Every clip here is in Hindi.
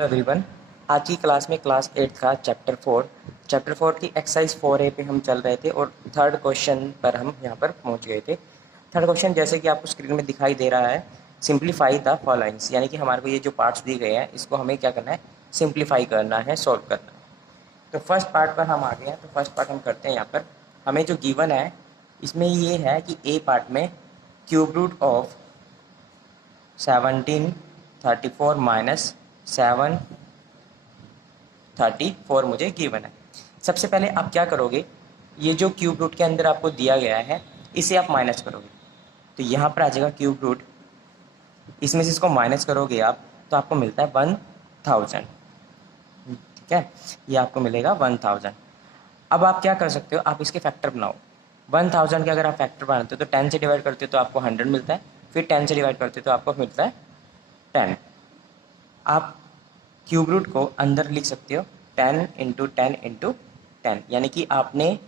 एवरीवन, आज की क्लास में क्लास 8 का चैप्टर 4 की एक्सरसाइज 4A पे हम चल रहे थे और थर्ड क्वेश्चन पर हम यहाँ पर पहुँच गए थे। थर्ड क्वेश्चन जैसे कि आपको स्क्रीन में दिखाई दे रहा है, सिंप्लीफाई द फॉलोइंग्स, यानी कि हमारे को ये जो पार्ट्स दिए गए हैं इसको हमें क्या करना है, सिंप्लीफाई करना है, सॉल्व करना है। तो फर्स्ट पार्ट पर हम आ गए हैं। तो फर्स्ट पार्ट हम करते हैं। यहाँ पर हमें जो गिवन है इसमें ये है कि ए पार्ट में क्यूब रूट ऑफ 1734 माइनस 734 मुझे गिवन है। सबसे पहले आप क्या करोगे, ये जो क्यूब रूट के अंदर आपको दिया गया है इसे आप माइनस करोगे, तो यहाँ पर आ जाएगा क्यूब रूट, इसमें से इसको माइनस करोगे आप तो आपको मिलता है 1000। ठीक है, ये आपको मिलेगा 1000। अब आप क्या कर सकते हो, आप इसके फैक्टर बनाओ। 1000 के अगर आप फैक्टर बनाते हो तो 10 से डिवाइड करते हो तो आपको 100 मिलता है, फिर 10 से डिवाइड करते हो तो आपको मिलता है 10। आप क्यूब रूट को अंदर लिख सकते हो 10 इंटू 10 इंटू 10, यानी कि आपने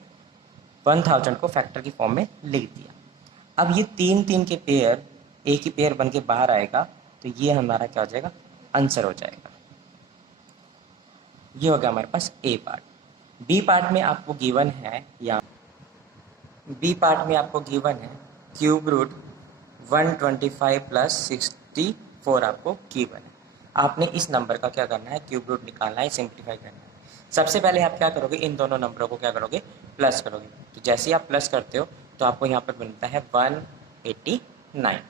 1000 को फैक्टर की फॉर्म में लिख दिया। अब ये तीन तीन के पेयर एक ही पेयर बन के बाहर आएगा, तो ये हमारा क्या हो जाएगा, आंसर हो जाएगा। ये हो गया हमारे पास ए पार्ट। बी पार्ट में आपको गिवन है, या बी पार्ट में आपको गिवन है क्यूब रूट 125 प्लस 64 आपको गिवन है। आपने इस नंबर का क्या करना है, क्यूब रूट निकालना है, सिंप्लीफाई करना है। सबसे पहले आप क्या करोगे, इन दोनों नंबरों को क्या करोगे, प्लस करोगे। तो जैसे ही आप प्लस करते हो तो आपको यहाँ पर मिलता है 189।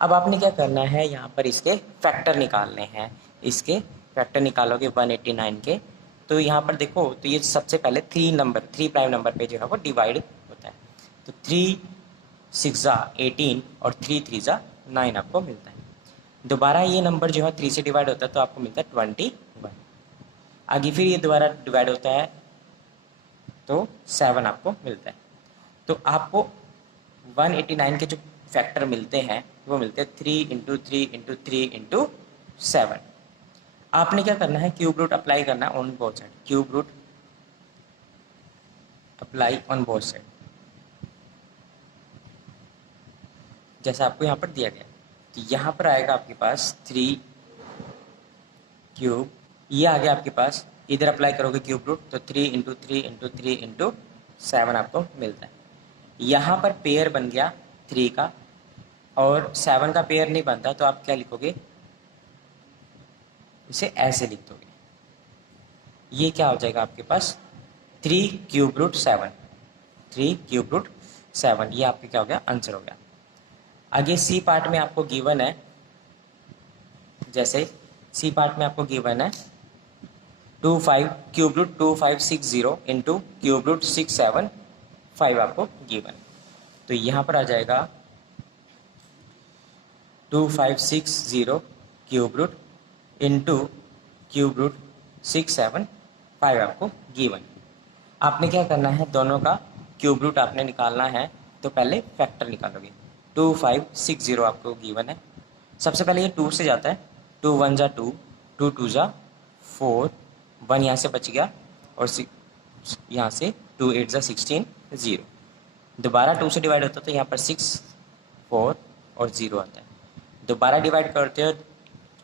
अब आपने क्या करना है, यहाँ पर इसके फैक्टर निकालने हैं। इसके फैक्टर निकालोगे 189 के, तो यहाँ पर देखो, तो ये सबसे पहले 3 प्राइम नंबर पे जो है वो डिवाइड होता है। तो 3 6 ज़ा 18 और 3 3 ज़ा 9 आपको मिलता है। दोबारा ये नंबर जो है 3 से डिवाइड होता है तो आपको मिलता है 21। आगे फिर ये दोबारा डिवाइड होता है तो 7 आपको मिलता है। तो आपको 189 के जो फैक्टर मिलते हैं वो मिलते हैं 3 इंटू 3 इंटू 3 इंटू 7। आपने क्या करना है, क्यूब रूट अप्लाई करना है on both side. Cube root apply on both side, जैसा आपको यहाँ पर दिया गया। तो यहाँ पर आएगा आपके पास 3 क्यूब, ये आ गया आपके पास, इधर अप्लाई करोगे क्यूब रूट तो 3 इंटू 3 इंटू 3 इंटू 7 आपको मिलता है। यहाँ पर पेयर बन गया 3 का, और 7 का पेयर नहीं बनता तो आप क्या लिखोगे, इसे ऐसे लिख दोगे। ये क्या हो जाएगा आपके पास 3 क्यूब रूट 7, 3 क्यूब रूट 7, ये आपके क्या हो गया, आंसर हो गया। आगे सी पार्ट में आपको गिवन है, जैसे सी पार्ट में आपको गिवन है 25 cube root 2560 into cube root 675 आपको गिवन। तो यहाँ पर आ जाएगा 2560 cube root into cube root 675 आपको गिवन। आपने क्या करना है, दोनों का क्यूब रूट आपने निकालना है, तो पहले फैक्टर निकालोगे। 2560 आपको गिवन है। सबसे पहले ये 2 से जाता है, 2 1 ज़ा 2, 2 2 ज़ा 4, 1 यहाँ से बच गया, और यहाँ से 2 8 ज़ा 16 0। दोबारा 2 से डिवाइड होता है तो यहाँ पर 6 4 और 0 आता है। दोबारा डिवाइड करते हो,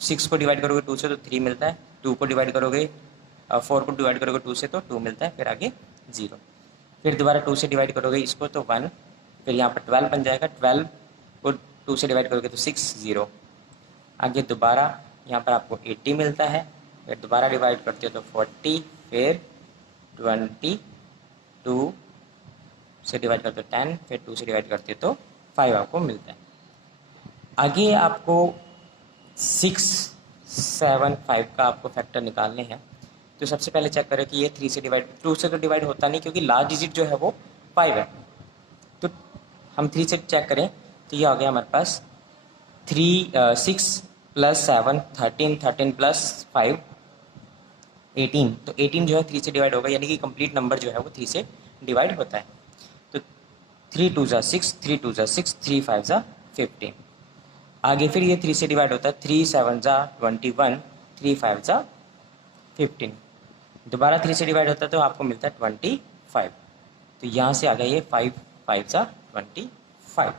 6 को डिवाइड करोगे 2 से तो 3 मिलता है, 2 को डिवाइड करोगे 4 को डिवाइड करोगे 2 से तो 2 मिलता है, फिर आगे 0। फिर दोबारा 2 से डिवाइड करोगे इसको तो 1, फिर यहाँ पर 12 बन जाएगा, 12 को 2 से डिवाइड करोगे तो 6 0। आगे दोबारा यहाँ पर आपको 80 मिलता है, फिर दोबारा डिवाइड करते हो तो 40, फिर 22 से डिवाइड करते हो 10, फिर 2 से डिवाइड करते हो तो 5 आपको मिलता है। आगे आपको 6 7 5 का आपको फैक्टर निकालने हैं। तो सबसे पहले चेक करें कि ये 3 से डिवाइड, 2 से तो डिवाइड होता नहीं क्योंकि लास्ट डिजिट जो है वो 5 है। तो हम 3 से चेक करें तो ये आ गया हमारे पास 6 प्लस 7 13, 13 प्लस 5 18। तो 18 जो है 3 से डिवाइड होगा, यानी कि कंप्लीट नंबर जो है वो 3 से डिवाइड होता है। तो 3 2 ज़ा 6, 3 2 ज़ा 6, 3 5 ज़ा 15। आगे फिर ये 3 से डिवाइड होता है, 3 7 ज़ा 21, 3 5 ज़ा 15। दोबारा 3 से डिवाइड होता है तो आपको मिलता है 25। तो यहाँ से आ गया ये 5 5 ज़ा 25।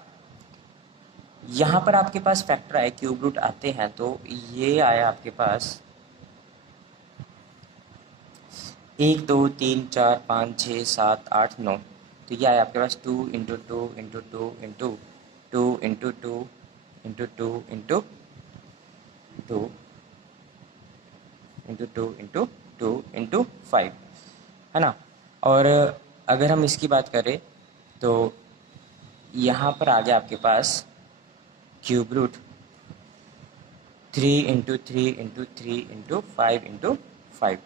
यहाँ पर आपके पास फैक्टर आए, क्यूब रूट आते हैं, तो ये आया आपके पास 1 2 3 4 5 6 7 8 9, तो ये आया आपके पास 2 into 2 into 2 into 2 into 2 into 2 into 2 into 2 into 2 into 5, है ना। और अगर हम इसकी बात करें तो यहाँ पर आ गया आपके पास cube root 3 into 3 into 3 into 5 into 5।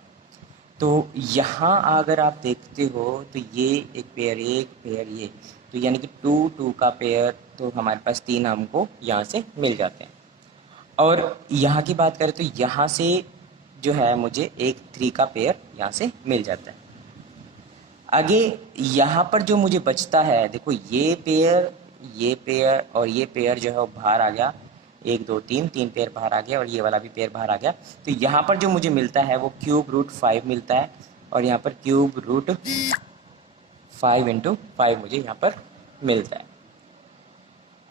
तो यहाँ अगर आप देखते हो तो ये एक पेयर, ये एक पेयर, ये, तो यानी कि 2 2 का पेयर, तो हमारे पास 3 हमको यहाँ से मिल जाते हैं। और यहाँ की बात करें तो यहाँ से जो है मुझे एक 3 का पेयर यहाँ से मिल जाता है। आगे यहाँ पर जो मुझे बचता है, देखो ये पेयर और ये पेयर जो है वो बाहर आ गया, 1 2 3 3 पेयर बाहर आ गया और ये वाला भी पेयर बाहर आ गया। तो यहाँ पर जो मुझे मिलता है वो क्यूब रूट 5 मिलता है और यहाँ पर क्यूब रूट 5 इंटू 5 मुझे यहाँ पर मिलता है।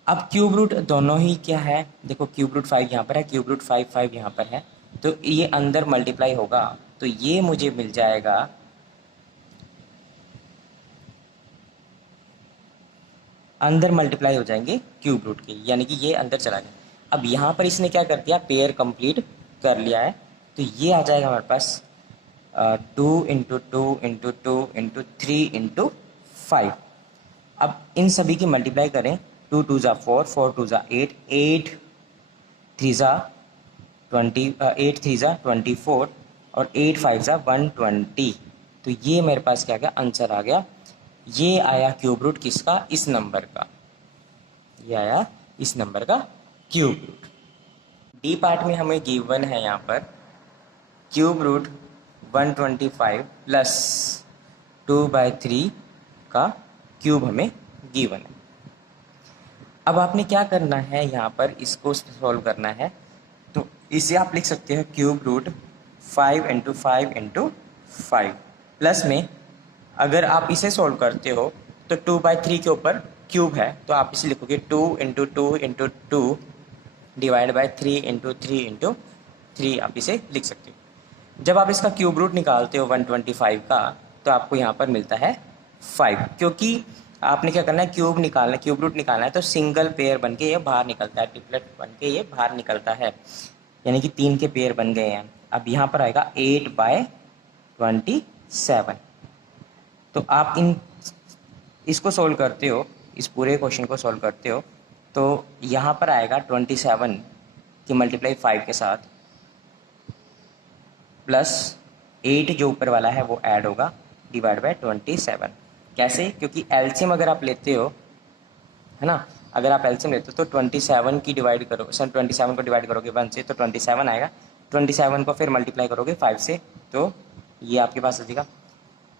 अब क्यूब रूट दोनों ही क्या है, देखो क्यूब रूट 5 यहाँ पर है, क्यूब रूट 5 5 यहाँ पर है, तो ये अंदर मल्टीप्लाई होगा, तो ये मुझे मिल जाएगा अंदर मल्टीप्लाई हो जाएंगे क्यूब रूट के, यानी कि ये अंदर चला गया। अब यहाँ पर इसने क्या कर दिया, पेयर कंप्लीट कर लिया है, तो ये आ जाएगा हमारे पास 2 इंटू 2 इंटू 2 इंटू 3 इंटू 5। अब इन सभी की मल्टीप्लाई करें, 2 2 ज़ा 4, 4 2 ज़ा 8, 8 3 ज़ा 20, 8 3 ज़ा 24 और 8 5 ज़ा 120। तो ये मेरे पास क्या गया, आंसर आ गया। ये आया क्यूब रूट किसका, इस नंबर का, ये आया इस नंबर का क्यूब रूट। डी पार्ट में हमें गिवन है यहाँ पर क्यूब रूट 125 प्लस 2/3 का क्यूब हमें गिवन है। अब आपने क्या करना है, यहाँ पर इसको सॉल्व करना है, तो इसे आप लिख सकते हो cube root 5 into 5 into 5 plus में, अगर आप इसे सॉल्व करते हो तो 2/3 के ऊपर क्यूब है, तो आप इसे लिखोगे 2 into 2 into 2 divide by 3 into 3 into 3, आप इसे लिख सकते हो। जब आप इसका क्यूब रूट निकालते हो 125 का, तो आपको यहाँ पर मिलता है 5, क्योंकि आपने क्या करना है, क्यूब निकालना है, क्यूब रूट निकालना है, तो सिंगल पेयर बन के ये बाहर निकलता है, ट्रिपलेट बन के ये बाहर निकलता है, यानी कि 3 के पेयर बन गए हैं। अब यहाँ पर आएगा 8/27। तो आप इसको सोल्व करते हो, इस पूरे क्वेश्चन को सोल्व करते हो, तो यहाँ पर आएगा 27 की मल्टीप्लाई 5 के साथ प्लस 8 जो ऊपर वाला है वो ऐड होगा डिवाइड बाय 27। कैसे, क्योंकि एलसीएम अगर आप लेते हो, है ना, अगर आप एलसीएम लेते हो तो 27 की डिवाइड करो, 27 को डिवाइड करोगे 1 से तो 27 आएगा, 27 को फिर मल्टीप्लाई करोगे 5 से तो ये आपके पास आ जाएगा,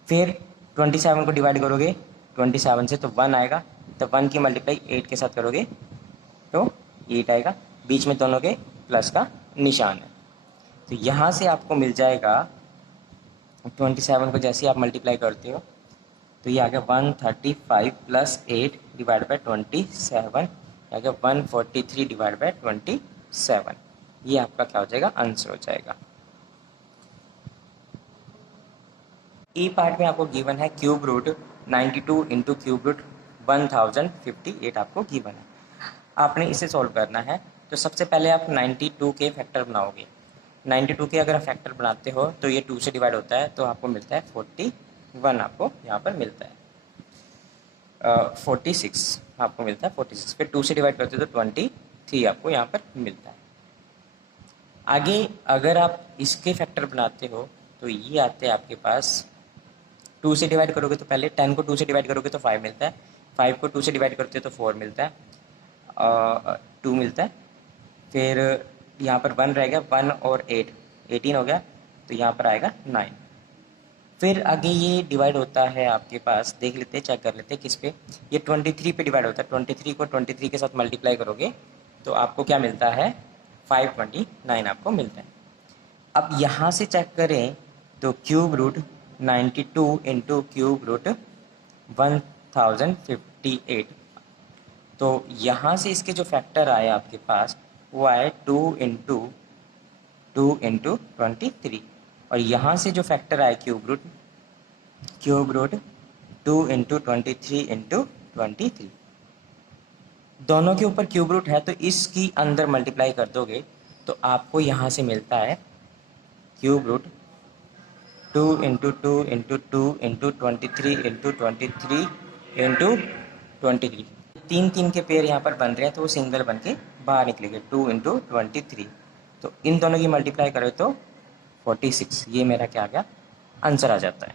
फिर 27 को डिवाइड करोगे 27 से तो 1 आएगा, तो 1 की मल्टीप्लाई 8 के साथ करोगे तो 8 आएगा, बीच में दोनों के प्लस का निशान है। तो यहाँ से आपको मिल जाएगा 27 को जैसे आप मल्टीप्लाई करते हो तो ये आ गया 135 प्लस 8 डिवाइड बाई 27, आ गया 143 डिवाइड बाई 27। ये आपका क्या हो जाएगा, आंसर हो जाएगा। ई पार्ट में आपको गिवन है cube root 92 into cube root 1058 आपको गिवन है। आपने इसे सॉल्व करना है, तो सबसे पहले आप 92 के फैक्टर बनाओगे। 92 के अगर आप फैक्टर बनाते हो तो ये 2 से डिवाइड होता है, तो आपको मिलता है 41, आपको यहाँ पर मिलता है 46 आपको मिलता है 46, फिर 2 से डिवाइड करते हो तो 23 आपको यहाँ पर मिलता है। आगे अगर आप इसके फैक्टर बनाते हो तो ये आते हैं आपके पास, 2 से डिवाइड करोगे तो पहले 10 को 2 से डिवाइड करोगे तो 5 मिलता है, 5 को 2 से डिवाइड करते हो तो 4 मिलता है, 2 मिलता है, फिर यहाँ पर 1 रहेगा, 1 और 8 18 हो गया, तो यहाँ पर आएगा 9। फिर आगे ये डिवाइड होता है आपके पास, देख लेते हैं, चेक कर लेते हैं किस पे, ये 23 पे डिवाइड होता है, 23 को 23 के साथ मल्टीप्लाई करोगे तो आपको क्या मिलता है, 529 आपको मिलता है। अब यहाँ से चेक करें तो cube root 92 into cube root 1058, तो यहाँ से इसके जो फैक्टर आए आपके पास वो आए 2 इंटू 23, और यहाँ से जो फैक्टर आया क्यूब रूट 2 इंटू 23 इंटू 23, दोनों के ऊपर क्यूब रूट है तो इसकी अंदर मल्टीप्लाई कर दोगे तो आपको यहाँ से मिलता है cube root 2 into 2 into 2 into 23 into 23 into 23, तीन तीन के पेयर यहाँ पर बन रहे हैं तो वो सिंगल बन के बाहर निकलेंगे 2 इंटू 23। तो इन दोनों की मल्टीप्लाई करें तो 46, ये मेरा क्या आ गया आंसर आ जाता है।